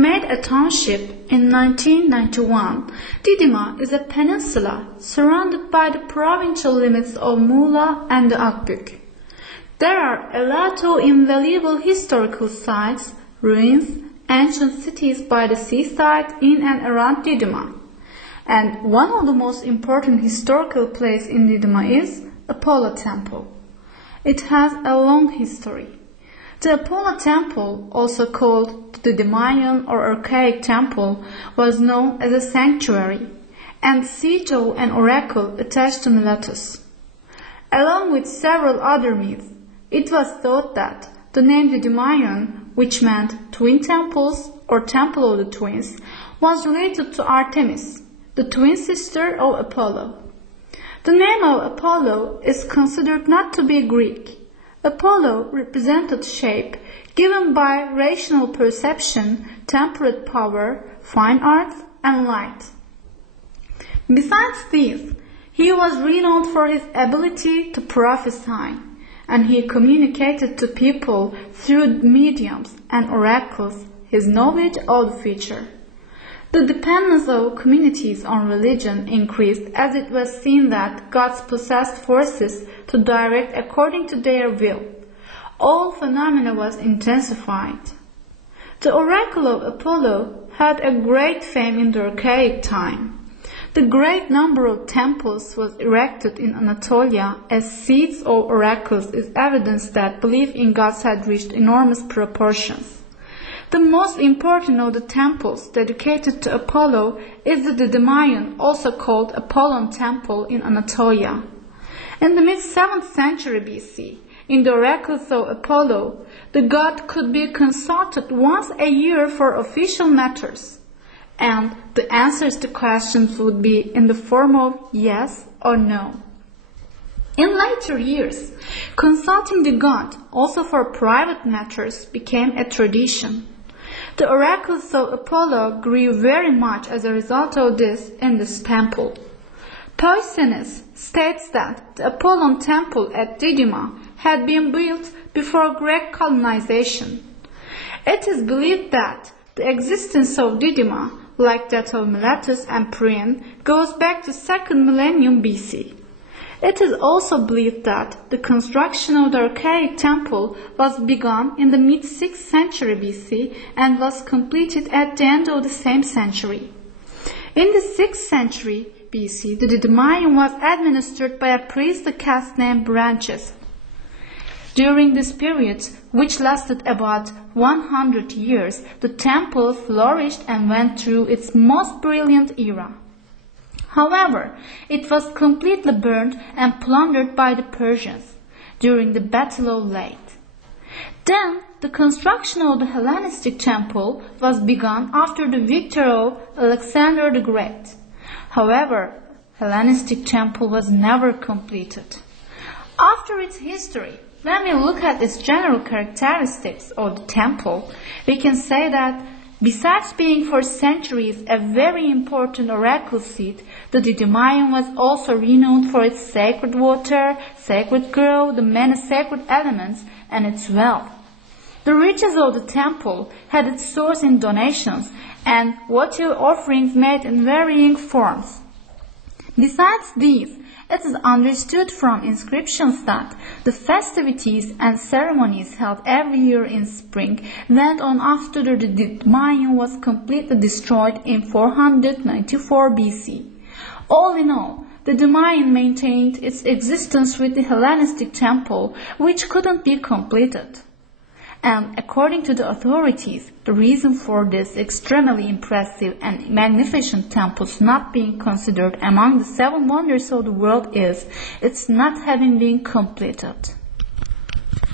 made a township in 1991, Didyma is a peninsula surrounded by the provincial limits of Muğla and the Akbük. There are a lot of invaluable historical sites, ruins, ancient cities by the seaside in and around Didyma. And one of the most important historical places in Didyma is Apollo Temple. It has a long history. The Apollo Temple, also called the Didymaean or Archaic Temple, was known as a sanctuary and the seat of an oracle attached to Miletus. Along with several other myths, it was thought that the name Didymaeon, which meant twin temples or temple of the twins, was related to Artemis, the twin sister of Apollo. The name of Apollo is considered not to be Greek. Apollo represented shape given by rational perception, temperate power, fine arts, and light. Besides these, he was renowned for his ability to prophesy, and he communicated to people through mediums and oracles his knowledge of the future. The dependence of communities on religion increased as it was seen that gods possessed forces to direct according to their will. All phenomena was intensified. The oracle of Apollo had a great fame in the archaic time. The great number of temples was erected in Anatolia as seats of oracles is evidence that belief in gods had reached enormous proportions. The most important of the temples dedicated to Apollo is the Didymaeon, also called Apollon Temple in Anatolia. In the mid-7th century BC, in the oracles of Apollo, the god could be consulted once a year for official matters, and the answers to questions would be in the form of yes or no. In later years, consulting the god also for private matters became a tradition. The oracles of Apollo grew very much as a result of this in this temple. Polyxenes states that the Apollon temple at Didyma had been built before Greek colonization. It is believed that the existence of Didyma, like that of Miletus and Priene, goes back to 2nd millennium BC. It is also believed that the construction of the archaic temple was begun in the mid-6th century BC and was completed at the end of the same century. In the 6th century BC, the Didymaeon was administered by a priestly caste named Branches. During this period, which lasted about 100 years, the temple flourished and went through its most brilliant era. However, it was completely burned and plundered by the Persians during the Battle of Leyte. Then, the construction of the Hellenistic temple was begun after the victory of Alexander the Great. However, Hellenistic temple was never completed. After its history, when we look at its general characteristics of the temple, we can say that besides being for centuries a very important oracle seat, the Didymaeon was also renowned for its sacred water, sacred grove, the many sacred elements, and its wealth. The riches of the temple had its source in donations and votive offerings made in varying forms. Besides these, it is understood from inscriptions that the festivities and ceremonies held every year in spring went on after the Didymaeon was completely destroyed in 494 BC. All in all, the Didymaeon maintained its existence with the Hellenistic temple, which couldn't be completed. And according to the authorities, the reason for this extremely impressive and magnificent temples not being considered among the 7 wonders of the world is its not having been completed.